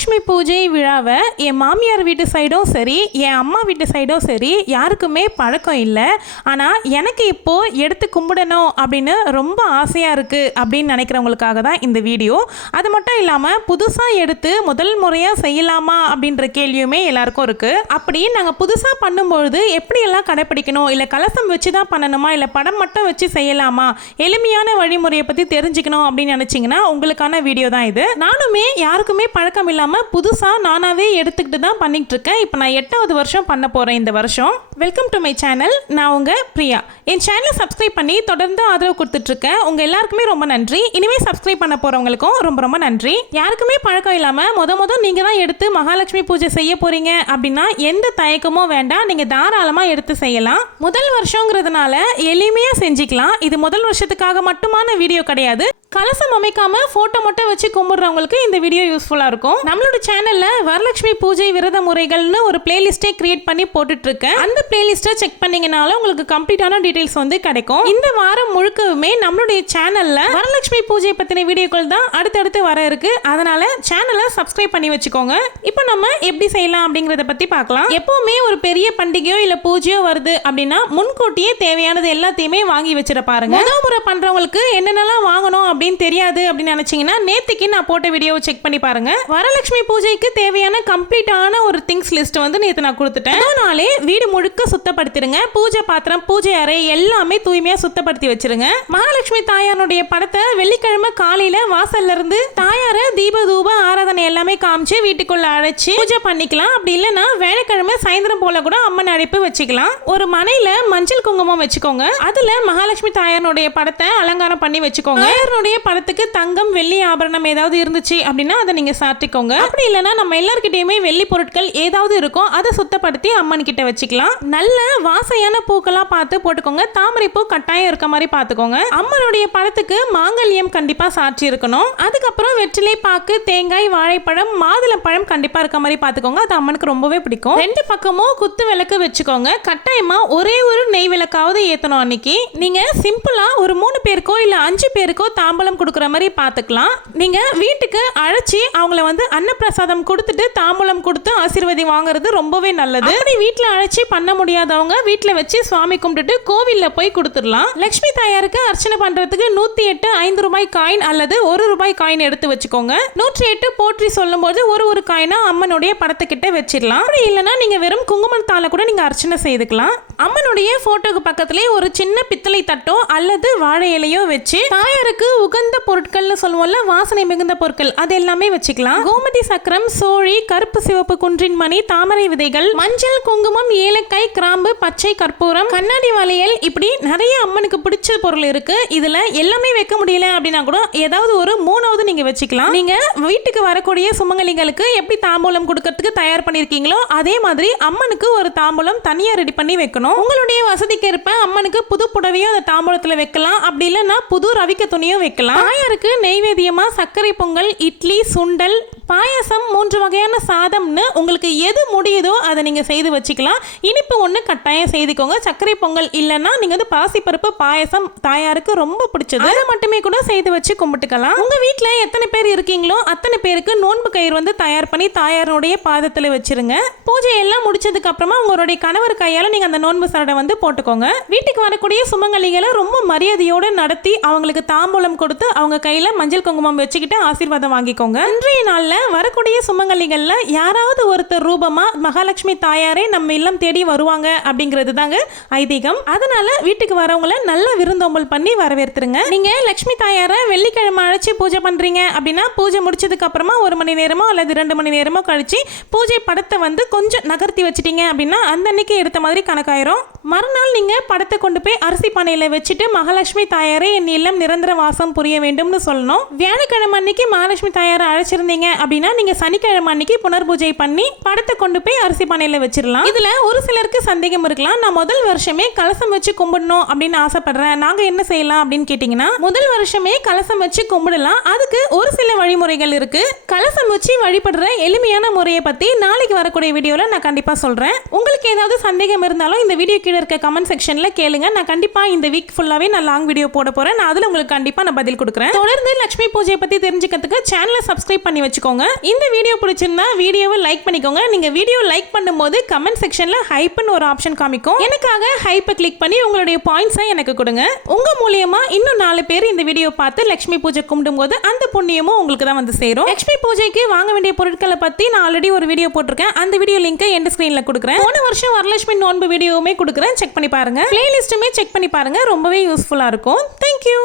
லக்ஷ்மி பூஜை விழாவை என் மாமியார் வீட்டு சைடும் சரி என் அம்மா வீட்டு சைடும் சரி யாருக்குமே பழக்கம் இல்லை. ஆனால் எனக்கு இப்போது எடுத்து கும்பிடணும் அப்படின்னு ரொம்ப ஆசையாக இருக்குது அப்படின்னு நினைக்கிறவங்களுக்காக தான் இந்த வீடியோ. அது மட்டும் இல்லாமல் புதுசாக எடுத்து முதல் முறையாக செய்யலாமா அப்படின்ற கேள்வியுமே எல்லாருக்கும் இருக்குது அப்படி நாங்கள் புதுசாக பண்ணும்பொழுது எப்படியெல்லாம் கடைப்பிடிக்கணும்? இல்லை கலசம் வச்சு தான் பண்ணணுமா? இல்லை படம் மட்டும் வச்சு செய்யலாமா? எளிமையான வழிமுறையை பற்றி தெரிஞ்சுக்கணும் அப்படின்னு நினச்சிங்கன்னா உங்களுக்கான வீடியோ தான் இது. நானுமே யாருக்குமே பழக்கம் இல்லாமல் புதுசாக நானாகவே எடுத்துக்கிட்டு தான் பண்ணிகிட்டு இருக்கேன் இப்போ நான் எட்டாவது வருஷம் பண்ண போகிறேன் இந்த வருஷம். வெல்கம் டு மை சேனல் நான் உங்கள் பிரியா. என் சேனலை சப்ஸ்கிரைப் பண்ணி தொடர்ந்து ஆதரவு கொடுத்துட்ருக்கேன். உங்கள் எல்லாருக்குமே ரொம்ப நன்றி. இனிமேல் சப்ஸ்கிரைப் பண்ண போகிறவங்களுக்கும் ரொம்ப ரொம்ப நன்றி. யாருக்குமே பழக்கம் இல்லாமல் முத முத நீங்கள் தான் எடுத்து மகாலட்சுமி பூஜை செய்ய போகிறீங்க அப்படின்னா எந்த தயக்கமும் வேண்டாம். நீங்கள் தாராளமாக எடுத்து செய்யலாம். முதல் வருஷங்கிறதுனால எளிமையாக செஞ்சுக்கலாம். இது முதல் வருஷத்துக்காக மட்டுமான வீடியோ கிடையாது. கலசம் அமைக்காம போட்டோ மட்டும் வச்சு கும்பிடுறவங்களுக்கு இந்த வீடியோ யூஸ்ஃபுல்லா இருக்கும். நம்மளோட சேனல்ல வரலட்சுமி பூஜை விரத முறைகள்னு ஒரு பிளேலிஸ்டே கிரியேட் பண்ணி போட்டுட்டு இருக்கேன் அந்த பிளேலிஸ்ட்டை செக் பண்ணீங்கனால உங்களுக்கு கம்ப்ளீட்டான டீடைல்ஸ் வந்து கிடைக்கும். இந்த வாரம் முழுக்கவுமே நம்மளுடைய சேனல்ல வரலட்சுமி பூஜை பத்தின வீடியோக்கள் தான் அடுத்தடுத்து வர இருக்கு. அதனால சேனலை சப்ஸ்கிரைப் பண்ணி வச்சுக்கோங்க. இப்போ நம்ம எப்படி செய்யலாம் அப்படிங்கறத பத்தி பார்க்கலாம். எப்பவுமே ஒரு பெரிய பண்டிகையோ இல்ல பூஜையோ வருது அப்படின்னா முன்கூட்டியே தேவையானது எல்லாத்தையுமே வாங்கி வச்சிட பாருங்க. முதல் முறை பண்றவங்களுக்கு என்னென்னலாம் வாங்கணும் அப்படின்னு தெரியாது அப்படின்னு நினைச்சீங்கன்னா நேத்துக்கு நான் போட்ட வீடியோவை செக் பண்ணி பாருங்க. வரலட்சுமி பூஜைக்கு தேவையான கம்ப்ளீட்டான ஒரு திங்ஸ் லிஸ்ட் வந்து நேற்று நான் கொடுத்துட்டேன். அதனாலே வீடு முழுக்க சுத்தப்படுத்திடுங்க பூஜை பாத்திரம் பூஜை அறை எல்லாமே தூய்மையாக சுத்தப்படுத்தி வச்சிருங்க. மகாலட்சுமி தாயாருடைய படத்தை வெள்ளிக்கிழமை காலையில வாசல்ல இருந்து தாயார தீப தூப ஆராதனை எல்லாமே காமிச்சு வீட்டுக்குள்ள அழைச்சி பூஜை பண்ணிக்கலாம். அப்படி இல்லைன்னா வேலைக்கிழமை சாயந்தரம் போல கூட அம்மன் அழைப்பு வச்சுக்கலாம். ஒரு மனையில மஞ்சள் குங்குமம் வச்சுக்கோங்க. அதுல மகாலட்சுமி தாயாருடைய படத்தை அலங்காரம் பண்ணி வச்சுக்கோங்க. தாயாருடைய படத்துக்கு தங்கம் வெள்ளி ஆபரணம் ஏதாவது இருந்துச்சு அப்படின்னா அதை நீங்க சாட்டிக்கோங்க அப்படி இல்லைன்னா நம்ம எல்லாருக்கிட்டயுமே வெள்ளி பொருட்கள் ஏதாவது இருக்கும் அதை சுத்தப்படுத்தி அம்மன் கிட்ட வச்சுக்கலாம். நல்ல வாசையான பூக்களா பார்த்து போட்டுக்கோங்க. தாமரை பூ கட்டாயம் இருக்க மாதிரி பார்த்துக்கோங்க. அம்மனுடைய படத்துக்கு மாங்கல்யம் கண்டிப்பா சாட்சி இருக்கணும். அதுக்கப்புறம் வெற்றிலை பாக்கு தேங்காய் வாழைப்பழம் மாதுளம்பழம் கண்டிப்பா இருக்க மாதிரி பார்த்துக்கோங்க. அது அம்மனுக்கு ரொம்பவே பிடிக்கும். ரெண்டு பக்கமும் குத்து விளக்கு வச்சுக்கோங்க. கட்டாயமா ஒரே ஒரு நெய் விளக்காவது ஏத்தணும் அன்னைக்கு. நீங்க சிம்பிளா ஒரு மூணு பேருக்கோ இல்ல அஞ்சு பேருக்கோ தாம்பலம் கொடுக்குற மாதிரி பார்த்துக்கலாம். நீங்க வீட்டுக்கு அழைச்சி அவங்கள வந்து அன்னப்பிரசாதம் கொடுத்துட்டு தாம்பூலம் கொடுத்து ஆசீர்வதி வாங்குறது ரொம்பவே நல்லது. அப்படி அழைச்சி பண்ண முடியாதவங்க வீட்டில் வச்சு சுவாமி கும்பிட்டுட்டு கோவிலில் போய் கொடுத்துடலாம். லட்சுமி தாயாருக்கு அர்ச்சனை பண்றதுக்கு நூத்தி எட்டு ஐந்து ரூபாய் காயின் அல்லது ஒரு ரூபாய் காயின் எடுத்து வச்சுக்கோங்க. நூற்றி எட்டு போற்றி சொல்லும்போது ஒரு ஒரு காயினா அம்மனுடைய படத்துக்கிட்ட வச்சிடலாம். அப்படி இல்லைன்னா நீங்க வெறும் குங்குமத்தால கூட நீங்க அர்ச்சனை செய்துக்கலாம். அம்மனுடைய போட்டோக்கு பக்கத்திலே ஒரு சின்ன பித்தளை தட்டோ அல்லது வாழை இலையோ வச்சு தாயாருக்கு உகந்த பொருட்கள்னு சொல்லுவோம்ல வாசனை மிகுந்த பொருட்கள் அது எல்லாமே வச்சுக்கலாம். கோமதி சக்கரம் சோழி கருப்பு சிவப்பு குன்றின் மணி தாமரை விதைகள் மஞ்சள் குங்குமம் ஏலக்காய் கிராம்பு பச்சை கற்பூரம் கண்ணாடி வளையல் இப்படி நிறைய அம்மனுக்கு பிடிச்ச பொருள் இருக்கு. இதுல எல்லாமே வைக்க முடியல அப்படின்னா கூட ஏதாவது ஒரு மூணாவது நீங்க வச்சுக்கலாம். நீங்க வீட்டுக்கு வரக்கூடிய சுமங்கலிங்களுக்கு எப்படி தாம்பூலம் கொடுக்கறதுக்கு தயார் பண்ணிருக்கீங்களோ அதே மாதிரி அம்மனுக்கு ஒரு தாம்பூலம் தனியா ரெடி பண்ணி வைக்கணும். உங்களுடைய வசதிக்கு ஏற்ப அம்மனுக்கு புது புடவையும் அந்த தாம்பூலத்துல வைக்கலாம். அப்படி இல்லைன்னா புது ரவிக்க துணியும் வைக்கலாம். தாயாருக்கு நெய்வேத்தியமா சர்க்கரை பொங்கல் இட்லி சுண்டல் பாயாசம் மூன்று வகையான சாதம்னு உங்களுக்கு எது முடியுதோ அதை நீங்கள் செய்து வச்சுக்கலாம். இனிப்பு ஒன்று கட்டாயம் செய்துக்கோங்க. சர்க்கரை பொங்கல் இல்லைன்னா நீங்கள் வந்து பாசிப்பருப்பு பாயாசம் தாயாருக்கு ரொம்ப பிடிச்சது. அதை மட்டுமே கூட செய்து வச்சு கும்பிட்டுக்கலாம். உங்கள் வீட்டில் எத்தனை பேர் இருக்கீங்களோ அத்தனை பேருக்கு நோன்பு கயிறு வந்து தயார் பண்ணி தாயாருடைய பாதத்தில் வச்சிருங்க. பூஜை எல்லாம் முடிச்சதுக்கு அப்புறமா உங்களுடைய கணவர் கையால் நீங்கள் அந்த நோன்பு சரடை வந்து போட்டுக்கோங்க. வீட்டுக்கு வரக்கூடிய சுமங்கலிகளை ரொம்ப மரியாதையோடு நடத்தி அவங்களுக்கு தாம்பூலம் கொடுத்து அவங்க கையில் மஞ்சள் குங்குமம் வச்சுக்கிட்டு ஆசீர்வாதம் வாங்கிக்கோங்க. இன்றைய நாளில் வரக்கூடிய சுமங்கலிகளில் யாராவது ஒருத்தர் ரூபமா மகாலட்சுமி தாயாரே நம்ம இல்லம் தேடி வருவாங்க அப்படிங்கிறது தாங்க ஐதீகம். அதனால வீட்டுக்கு வரவங்கள நல்ல விருந்தோம்பல் பண்ணி வரவேற்றுருங்க நீங்க லட்சுமி தாயாரை வெள்ளிக்கிழமை அழைச்சி பூஜை பண்றீங்க அப்படின்னா பூஜை முடிச்சதுக்கு அப்புறமா ஒரு மணி நேரமோ அல்லது ரெண்டு மணி நேரமோ கழிச்சு பூஜை படத்தை வந்து கொஞ்சம் நகர்த்தி வச்சிட்டீங்க அப்படின்னா அந்த அன்னைக்கு எடுத்த மாதிரி கணக்காயிரும். மறுநாள் நீங்க படத்தை கொண்டு போய் அரிசி பானையில வச்சுட்டு மகாலட்சுமி தாயாரே என் இல்லம் நிரந்தர வாசம் புரிய வேண்டும்னு சொல்லணும். வியாழக்கிழமை அன்னைக்கு மகாலட்சுமி தாயாரை அழைச்சிருந்தீங்க அப்படின்னா நீங்க சனிக்கிழமை அன்னைக்கு புனர்பூஜை பண்ணி படத்தை கொண்டு போய் அரிசி பானையில வச்சிடலாம். இதுல ஒரு சிலருக்கு சந்தேகம் இருக்கலாம். நான் முதல் வருஷமே கலசம் வச்சு கும்பிடணும் அப்படின்னு ஆசைப்படுறேன். நாங்க என்ன செய்யலாம் அப்படின்னு கேட்டீங்கன்னா முதல் வருஷமே கலசம் வச்சு கும்பிடலாம். அதுக்கு ஒரு சில வழிமுறைகள் இருக்கு. கலசம் வச்சு வழிபடுற எளிமையான முறையை பத்தி நாளைக்கு வரக்கூடிய வீடியோல நான் கண்டிப்பா சொல்றேன். உங்களுக்கு ஏதாவது சந்தேகம் இருந்தாலும் இந்த வீடியோ கீழே இருக்க கமெண்ட் செக்ஷன்ல கேளுங்க. நான் கண்டிப்பா இந்த வீக் ஃபுல்லாவே நான் லாங் வீடியோ போட போறேன். நான் அதுல உங்களுக்கு கண்டிப்பா நான் பதில் கொடுக்குறேன். தொடர்ந்து லட்சுமி பூஜையை பத்தி தெரிஞ்சுக்கிறதுக்கு சேனலை சப்ஸ்கிரைப் பண்ணி வச்சுக்கோங்க. பண்ணிக்கோங்க. இந்த வீடியோ பிடிச்சிருந்தா வீடியோவை லைக் பண்ணிக்கோங்க. நீங்கள் வீடியோ லைக் பண்ணும்போது கமெண்ட் செக்ஷனில் ஹைப்னு ஒரு ஆப்ஷன் காமிக்கும். எனக்காக ஹைப்பை கிளிக் பண்ணி உங்களுடைய பாயிண்ட்ஸை எனக்கு கொடுங்க. உங்கள் மூலியமா இன்னும் நாலு பேர் இந்த வீடியோ பார்த்து லக்ஷ்மி பூஜை கும்பிடும்போது அந்த புண்ணியமும் உங்களுக்கு தான் வந்து சேரும். லக்ஷ்மி பூஜைக்கு வாங்க வேண்டிய பொருட்களை பற்றி நான் ஆல்ரெடி ஒரு வீடியோ போட்டிருக்கேன். அந்த வீடியோ லிங்கை எந்த ஸ்க்ரீனில் கொடுக்குறேன். போன வருஷம் வரலட்சுமி நோன்பு வீடியோவுமே கொடுக்குறேன். செக் பண்ணி பாருங்க. பிளேலிஸ்ட்டுமே செக் பண்ணி பாருங்க. ரொம்பவே யூஸ்ஃபுல்லாக இருக்கும். தேங்க்யூ